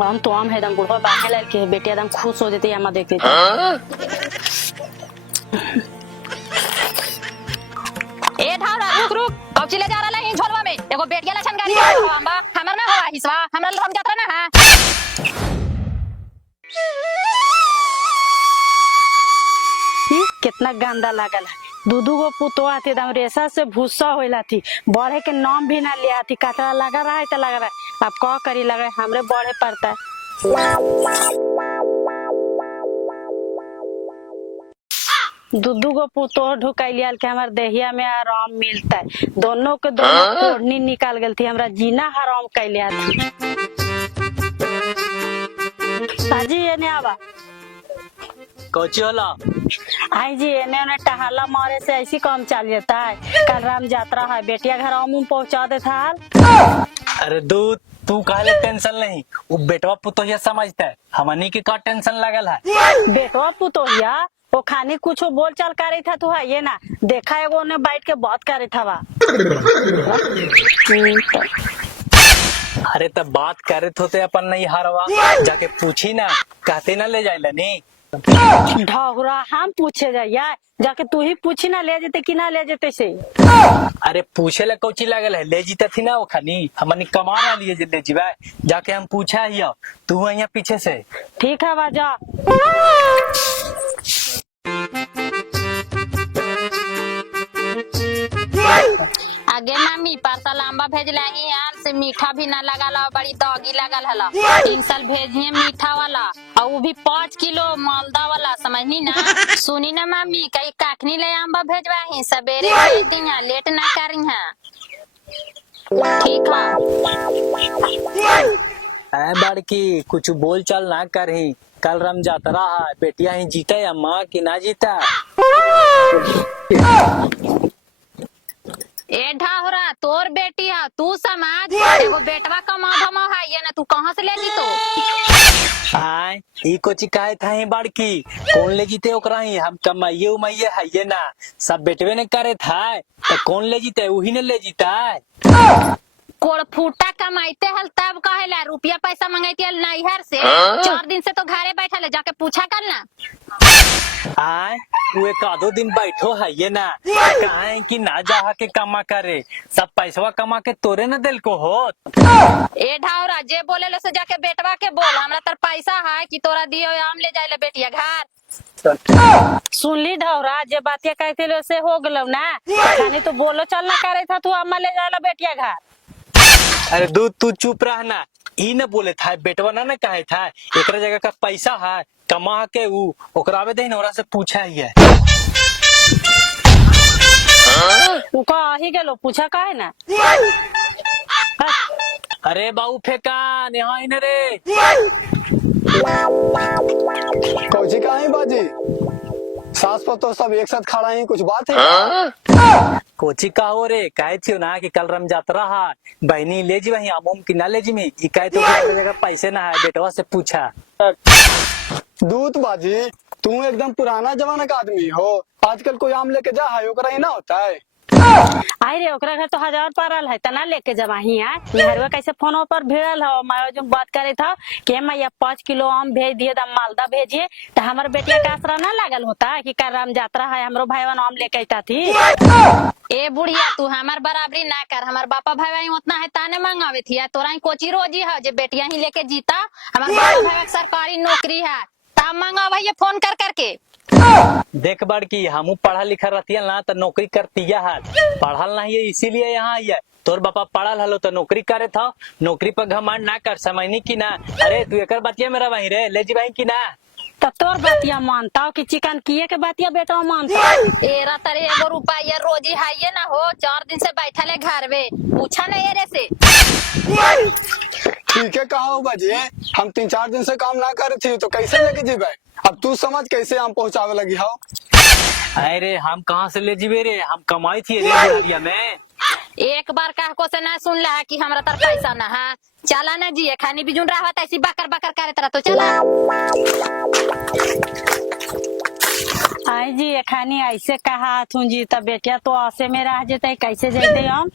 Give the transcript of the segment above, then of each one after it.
हम तो आम है एकदम बुढ़वा बाहे लाल के बेटी एकदम खुश हो जाती है हमारा देखते तो। ए धावरा रुक रुक कौची ले जा रहा है झोलवा में एगो बेटिया लछन गाड़ी हवा हमर ना हवा हिसवा हमरा हम जात्रा ना है। कितना गंदा लागल है। दूधू गो पुतवा थी एकदम रेसा से भूसा होइला थी, बढ़े के नाम भी ना लिया थी, कचरा लगा रहा है तो लगा रहा है। अब क्या करी लगे हमरे बढ़े पड़ता है। दूधू गो पुतो ढुकाइलियल के हमारे देहिया में आराम मिलता है। दोनों के दोनों ओढ़नी निकाल गई थी, हमरा जीना हराम कैलिया थी। साजी ये नहीं आवा कौची होला? आई जी इन्हें टहला मारे से ऐसी काम चल जाता है। कल राम यात्रा है, बेटिया घर आम पहुंचा देता है। अरे दूध तू काहे टेंशन नहीं, वो बेटवा पुतोहिया समझता है, हमनी के का टेंशन लगल है। बेटवा पुतोहिया वो खाने कुछ बोल चाल करे था तू है ये ना देखा है वो ने बैठ के बात करे था वा। अरे तब बात करे थे अपन नहीं हरवा जाके पूछी ना, कहते ना ले जाए नहीं ढौरा हम पूछे जाइए जाके तू ही पूछी ना ले जेते कि ना ले जेते से। अरे पूछे ला कौची लागल है, ले जीता थी ना वो खानी हमनी कमा ना लिए ले जीवा जाके हम पूछा ही तू यहाँ पीछे से। ठीक है बाजा। आगे मम्मी पार्सल आंबा भेजला ही यार से मीठा भी ना लगा बड़ी दौगी लगल हला 3 साल भेजिए मीठा वाला और वो भी 5 किलो मालदा वाला समझनी ना। सुनी ना मम्मी कई काखनी ले आंबा भेजवा ही सवेरे भेज दी लेट ना करी है। ठीक है बड़की कुछ बोल चाल ना करही, कल राम यात्रा है, बेटिया ही जीता या माँ की ना जीता। ए ढाहरा तोर बेटी है तू समाज एगो बेटवा कमा धमा है ये ना तू कहाँ से ले जी तो। आय ई को चिकायत था ही बड़की कौन ले जीते ओकरा ही हम कमाइए उमाइए है ये ना सब बेटवे ने करे था तो कौन ले जीते वही ने ले जीता है। कोड़ फूटा कमाइते हल तब कहेला रुपया पैसा मंगाइते हल नैहर से 4 दिन से तो घरे बैठा ले जाके पूछा कर ना। आय वो एक आधो दिन बैठो है ये ना कहा कि ना जा के कमा करे सब पैसवा कमा के तोरे न दिल को हो। ए ढावरा जे बोले ले से जाके बेटवा के बोल हमरा तर पैसा है कि तोरा दियो आम ले जाए ले बेटिया घर। सुन ली ढौरा जे बातिया कहते ले से हो गलो ना खाने तो बोलो चल ना करे था तू अम्मा ले जाए बेटिया घर। अरे दूध तू चुप रहना, ई न बोले था बेटवा ना कहे था एक जगह का पैसा है कमा के ओकरा दे नोरा से पूछा ही है। वो कहा ही गेलो पूछा का है ना। अरे बाबू फेंका यहाँ इन रे कौची का है बाजी सास पर तो सब एक साथ खड़ा है, कुछ बात है? कोची का हो रे कहे थी ना कि कल रम यात्रा है बहनी ले जी वही आमोम की ना ले जी में इकाई तो जगह पैसे ना है बेटवा से पूछा। दूध बाजी तू एकदम पुराना जमाना का आदमी हो, आजकल कोई आम लेके जा है ओकरा ही ना होता है। आई रे ओकरा घर तो 1000 पारल है तना लेके जमा ही है मेहरवा कैसे फोन पर भिड़ल हो मैं जो बात करे था कि मैं 5 किलो आम भेज दिए दम मालदा भेजिए तो हमारे बेटिया का आसरा ना लागल होता कि कल राम यात्रा है हमरो भाईवन आम लेके आता थी। ए बुढ़िया तू हमार बराबरी ना कर, हमार बापा भाई उतना है ताने मंगावे थी तोरा ही कोची रोजी है जे बेटिया ही लेके जीता हमार बापा भाई सरकारी नौकरी है तब मंगावा ये फोन कर करके। देख बड़की हमू पढ़ा लिखा रहती है ना तो नौकरी करती है पढ़ल नहीं है इसीलिए यहाँ आई है। तोर बापा पढ़ल हलो तो नौकरी करे था, नौकरी पर घमंड ना कर समझनी की ना। अरे तू एक बातिया मेरा वहीं रे ले जी वहीं की ना तो तोर बातिया मानता कि चिकन किए के बातिया बेटा मानता एरा तरे एगो रुपया रोजी है ये ना हो 4 दिन से बैठा ले घर में पूछा नहीं एरे से। ठीक है कहा हो बाजी हम 3-4 दिन से काम ना करे थे तो कैसे लेके जीवे, अब तू समझ कैसे आम पहुँचावे लगी हो। अरे हम कहाँ से ले जीवे रे, हम कमाई थी रे में। एक बार कहको से ना सुन ला कि हमरा तर पैसा ना है चला ना जी खानी बिजुन रहत ऐसी बकर बकर करे तरह तो चला। आई जी एखानी ऐसे कहा थू जी तब बेटिया तो आसे में रह जेते कैसे जेते हम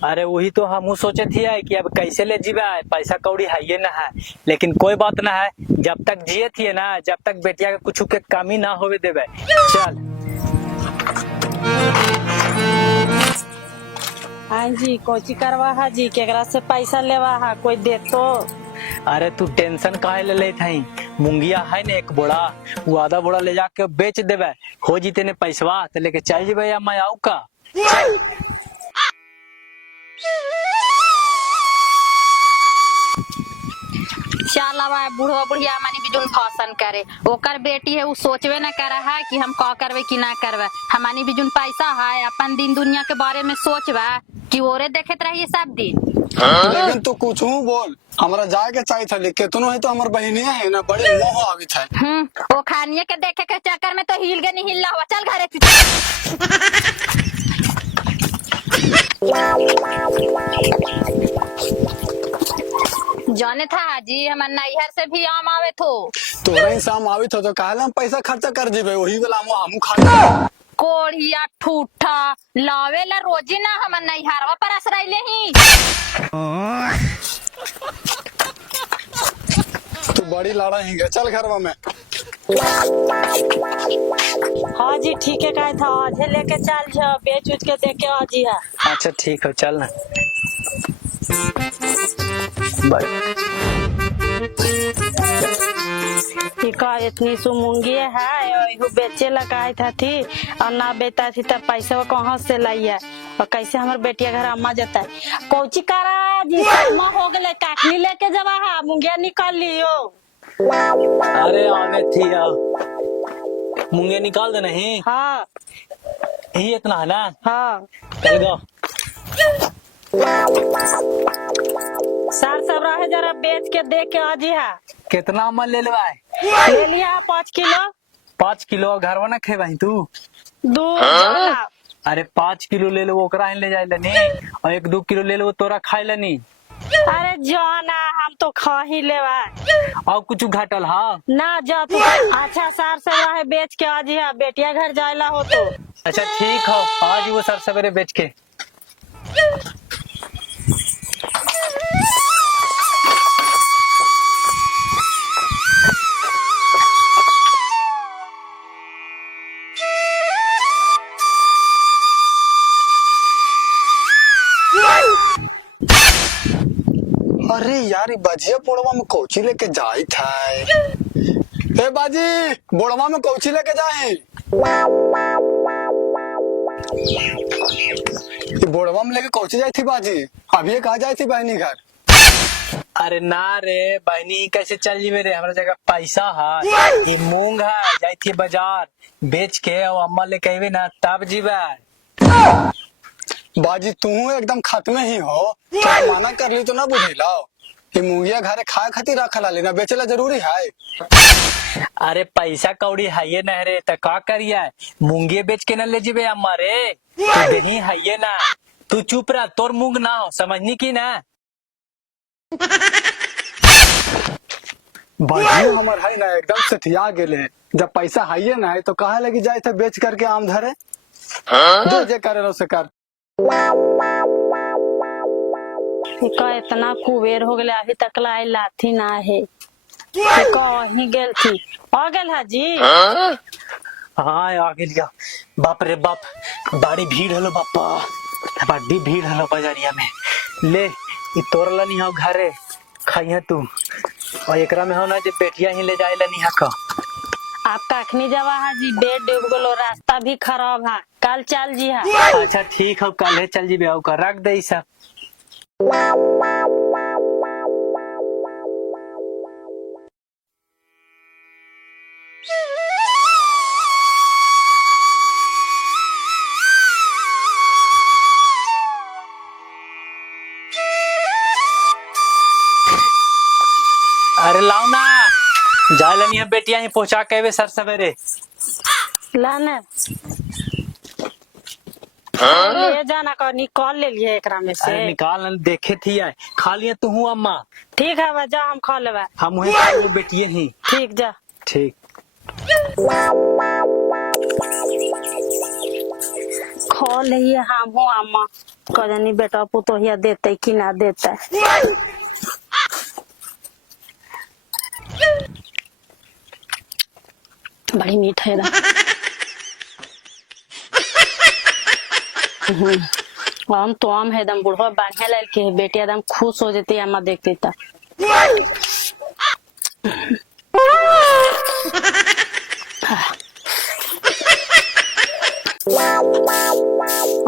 अरे वही तो हम सोचे थे कि अब कैसे ले जीवे, पैसा कौड़ी है ये ना है, लेकिन कोई बात ना है, जब तक जिए थे ना, जब तक बेटिया के कुछ के कमी ना होवे देवे। चल। हाँ जी, कोची करवा है जी, केकरा से पैसा लेवा है, कोई दे तो। अरे तू टेंशन काहे ले ले थई, मुंगिया है ना एक बोड़ा, वो आधा बोड़ा ले जाके बेच देवे, हो जीते ने पैसवा तो लेके चल जेबे, या मैं आऊ का। चल अब बूढ़ो बुढ़िया मनी बिजुन फसन करे, ओकर बेटी है वो सोचवे न करे है कि हम का करवे कि ना करवे। हमानी बिजुन पैसा है, अपन दिन दुनिया के बारे में सोचवा कि ओरे देखत रहिए सब दिन। लेकिन तू कुछ बोल, हमारा जाए के चाहिए था, लेकिन तुनो है तो हमार बहनिया है ना, बड़ी मोह आवी था। वो खानिए के देखे के चक्कर में तो हिल गए नहीं हिल हुआ। चल घरे तू। जाने था हाजी हमार नैहर से भी आम आवे थो। तोरा ही शाम आवी था तो कहला हम पैसा खर्चा कर जीबे, वही वाला हमू खा। कोढ़िया ठूठा लावेला रोजी ना हमार नैहरवा पर आश्रय ही। तू बड़ी लाड़ा ही गया, चल घरवा में। हाँ जी ठीक है, कहा था आज लेके चल जा, बेच उच के दे के आ जी है। अच्छा ठीक है, चल ना। का इतनी सुमूंगी है और बेचे लगाई था थी, और ना बेचा थी तब पैसा कहाँ से लाई है, और कैसे हमारे बेटिया घर अम्मा जाता है। कोची करा जी, अम्मा हो गए, काटनी लेके जवा है, मुंगिया निकाल लियो। अरे आने थी मुंगे निकाल दे नहीं। हाँ यही इतना है ना। हाँ चल गो। सर सब रहे जरा बेच के दे के आजी है। कितना अमल ले लेवाए? ले लिया 5 किलो। 5 किलो घरवा ना खेबा तू? दूध। अरे 5 किलो ले लो, ओकरा ही ले जाए लनी, और 1-2 किलो ले लो तोरा खाए लनी। अरे जाना हम तो खा ही लेवा। और कुछ घाटल हाँ ना जा तू। अच्छा सर सब रहे बेच के आजी है, बेटिया घर जायला हो तो। अच्छा ठीक हो, आज वो सर सवेरे बेच के। अरे यार, बाजिया बोड़वा में कोची लेके जाई था। ए बाजी, बोड़वा में कोची लेके जाए? बोड़वा में लेके कोची जाई थी बाजी? अभी कहा जाई थी बहनी घर? अरे ना रे बहनी, कैसे चल जी मेरे, हमारा जगह पैसा है, ये मूंग है, जाई थी बाजार बेच के, और अम्मा ले कहवे ना तब जीवा। बाजी तू एकदम खत्मे ही हो, तो माना कर ली तो ना बुझेला कि मुंगिया घरे खाए खातिर रखला लेना, बेचेला जरूरी है। अरे पैसा कौड़ी है ये ना रे, तो का करिए, मूंगे बेच के ना ले जीवे अम्मा रे, तू दही है ये ना, तू चुप रह, तोर मूंग ना हो, समझनी की ना। बाजी हमार है ना एकदम सठिया गेले, जब पैसा है ना है तो कहा लगी जाए थे बेच करके आम धरे। जो जे करे लो से कर। का इतना कुबेर हो गया, अभी तक लाई लाथी ना है। कहीं गेल थी, आ गेल है जी। हाँ आ गया। बाप रे बाप, बड़ी भीड़ हलो बापा, बड़ी भीड़ हलो बाजारिया में। ले ई तोरला नहीं हो घरे खाइए तू, और एकरा में हो ना जे बेटिया ही ले जाए नहीं का। आप कखनी जवा है जी, बेड डूब गलो, रास्ता भी खराब है, कल चल जी है। अच्छा ठीक है, कल चल जी बेऊ का रख दे सब। अरे लाओ ना, जा लनिया बेटिया ही पहुंचा के वे सर सवेरे। लाने ले जाना का, निकाल ले लिए एकरा में अरे से। निकाल देखे थी आए, खा लिए तू हूँ अम्मा। ठीक है जा, हम खा लेवा। हम वही खा वो बेटिए ही। ठीक जा। ठीक। खो लिए हम हो अम्मा कजनी बेटा पुतोहिया देते कि ना देते। बड़ी मीठ है हम तो आम है एकदम बुढ़वा बढ़िया लड़के बेटी एकदम खुश हो जाती अम्मा देखती था।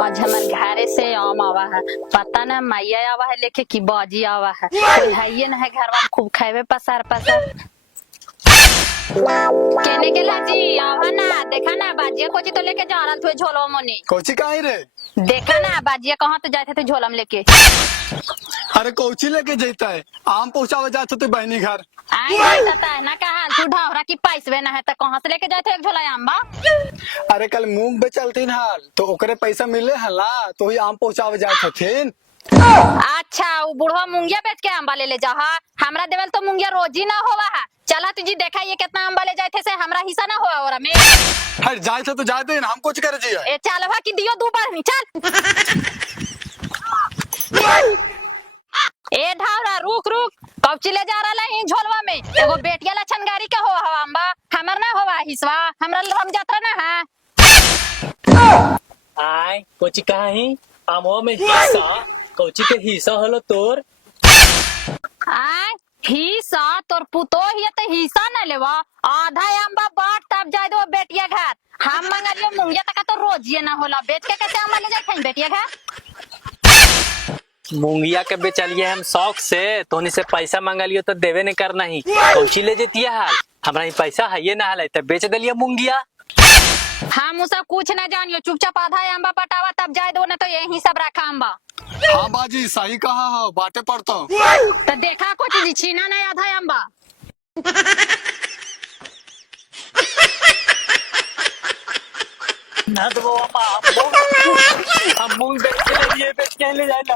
आज हमारे घरे से आम आवा है, पता ना मैया आवा है लेके की बाजी आवा है, कोई है ये ना है घर में खूब खावे पसार पसार। कहने के लाजी आवा ना, देखा ना बाजिया कोची तो लेके जा रहा थे झोलो मोनी। कोची काहे रे? देखा ना बाजिया कहाँ तो जाते थे झोलम लेके। अरे कोची लेके जाता है? आम पहुँचावे जाते थे बहनी घर। आई तता है ना कहा तू ढावरा की पैसवे ना है तो कहाँ से लेके जाते एक झोला आम बा। अरे कल मूंग बेचलती हाल तो ओकरे पैसा मिले हला तो ही आम पहुँचावे जाते थे। अच्छा वो बुढ़वा मुंगिया बेच के आंबा ले जा हमरा देवल तो मुंगिया रोजी ना होवा है। चला तुझी देखा ये कितना आंबा ले जाते से हमरा हिस्सा ना हुआ और में। हट जाए तो जाते हैं, हम कुछ करे जी। ए चलवा की दियो दो बार नहीं चल। ए ढावरा रुक रुक कौची ले जा रहा है झोलवा में एगो बेटिया ला छनगारी का हो हवा आंबा हमर ना होवा हिस्सा हमरा हम यात्रा ना है। आय कोची कहा ही आमो में हिस्सा कोची के हिस्सा हलो तोर। आय हिस्सा तोर पुतो ही तो हिस्सा ना लेवा आधा आंबा बाट तब जाए दो बेटिया घर हम मंगलियो मुंगिया तक तो रोजिए ना होला बेच के कैसे आंबा ले जाए बेटिया घर। मुंगिया के बेचलिए हम शौक से तोनी से पैसा मांगलियो तो देवे नहीं करना ही कोची ले जेती हाल हमरा ही पैसा है ये ना हाल तो बेच दिलिए मुंगिया। हम सब कुछ ना जानियो चुपचाप आधा आंबा पटावा तब जाए दो ना तो यही सब रखा आंबा। हाँ बाजी सही कहा है, बाटे पड़ता हूँ। तो देखा कुछ जी छीना नहीं आधा आंबा। ना तो वो हम मूंग बेच के लिए बेच के ले जाना।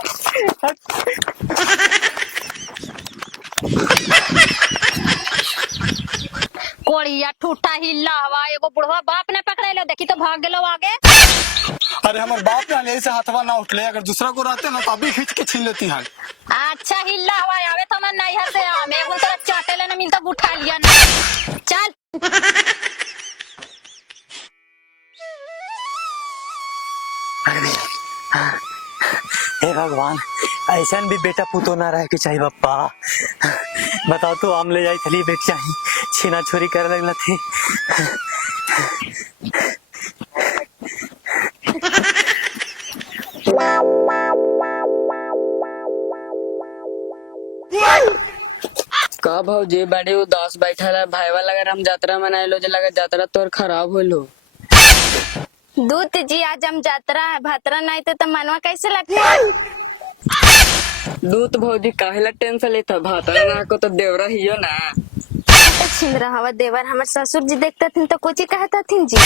कोड़िया ठूठा हिल्ला हवा एगो बुढ़वा बाप ने पकड़े लो देखी तो भाग गेलो आगे। अरे हमारे बाप ना ले से हाथवा ना उठले, अगर दूसरा को रहते ना तो अभी खींच के छीन लेती हैं। अच्छा हिल्ला हवा आवे तो मन नहीं से आमे एगो तरह चाटे लेना मिलता उठा लिया ना चल। हे भगवान ऐसा भी बेटा पुतो ना रहे के चाहिए बप्पा। बताओ तो आम ले जाई थली बेट चाहिए छीना छोरी करे लगला थी। का भौजी बड़ी उदास बैठल है भाईवा लगा हम यात्रा मनाए लो जो लगा यात्रा तोर खराब होलो। दूत जी आज हम यात्रा है भात्रा नहीं तो मनवा कैसे लगता है। दूत भौजी काहेला टेंशन लेता भातरा ना को तो देवरा हियो ना। छिंदरा हवा देवर हमारे ससुर जी देखते थे तो कुछ ही कहता थी जी।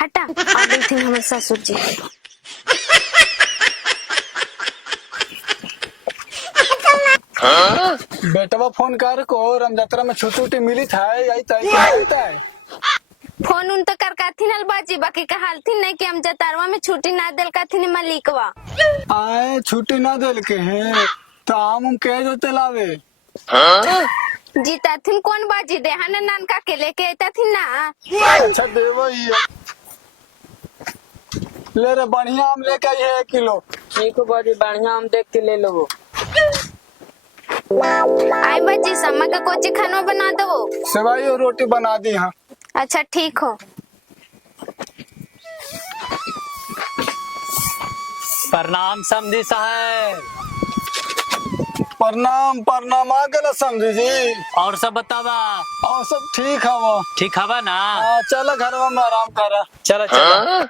हटा आ गई थी हमारे ससुर जी। बेटवा फोन कर को रम यात्रा में छुट्टी उट्टी मिली था यही तय फोन उन तो कर काथी नल बाजी बाकी कहल थी नहीं कि हम जतारवा में छुट्टी ना दिल का थी मलिकवा आए छुट्टी ना दिल के हैं तो आम कह जोते लावे। जीता थी कौन बाजी देहाना नानका के लेके आता थी ना। अच्छा देवा ही है। ले रे बढ़िया आम लेके आई है 1 किलो। ठीक हो भौजी बढ़िया हम देख के ले लो। आई बाजी सम्मा का कोची खाना बना दो। सेवाई और रोटी बना दी। हाँ अच्छा ठीक हो। प्रणाम समझी साहब। प्रणाम प्रणाम आ गए समझी जी। और सब बतावा और सब ठीक है वो। ठीक हवा ना। चलो घर में आराम कर। चलो चलो।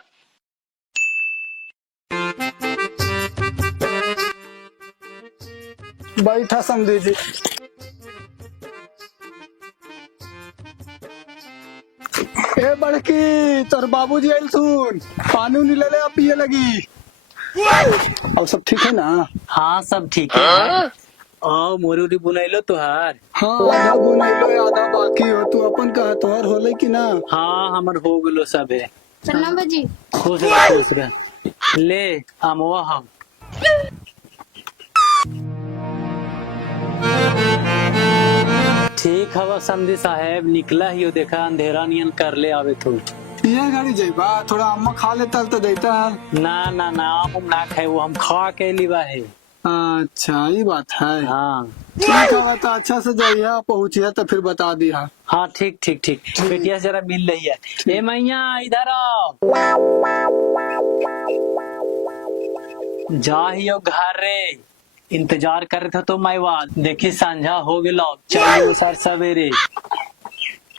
बैठा समझी जी। ए बड़की तोर बाबूजी आयल सुन पानी उनी ले ले अब पिए लगी। और सब ठीक है ना? हाँ सब ठीक है। ओ मोरूरी बुनैलो तुहार। हाँ आधा बुनैलो आधा बाकी हो। तू अपन कहा तोहर होले कि ना? हाँ हमर हो गलो सब है। प्रणाम बाजी। खुश रह ले अमवा हम ठीक हवा समझे साहेब निकला ही हो देखा अंधेरा नियन कर ले आवे तो ये गाड़ी जाइबा थोड़ा अम्मा खा लेता तो देता है। ना ना ना हम ना खाए वो हम खा के लिवा है। अच्छा ये बात है। हाँ ठीक है तो अच्छा से जाइए पहुँचिए तो फिर बता दिया। हाँ ठीक ठीक ठीक बेटिया से जरा मिल रही है। ए मैया इधर आओ जा ही हो घर रे इंतजार करे थे तो मैं देखी सांझा हो गया चाहिए सर सवेरे।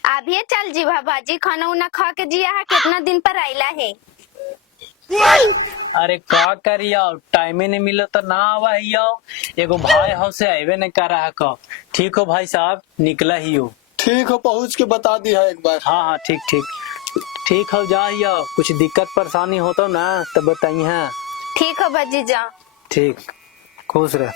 अभी चल जी बाजी खाना उना खा के जिया है कितना दिन पर आइला है। अरे का करियो टाइमे नहीं मिलो तो ना आवा ही एगो भाई हो से आवे नहीं कर रहा का। ठीक हो भाई साहब निकला ही हो। ठीक हो पहुँच के बता दिया एक बार। हाँ हाँ ठीक ठीक ठीक हो जाइयो कुछ दिक्कत परेशानी हो तो ना तो बताइए। ठीक है बाजी जा। ठीक खुश रह।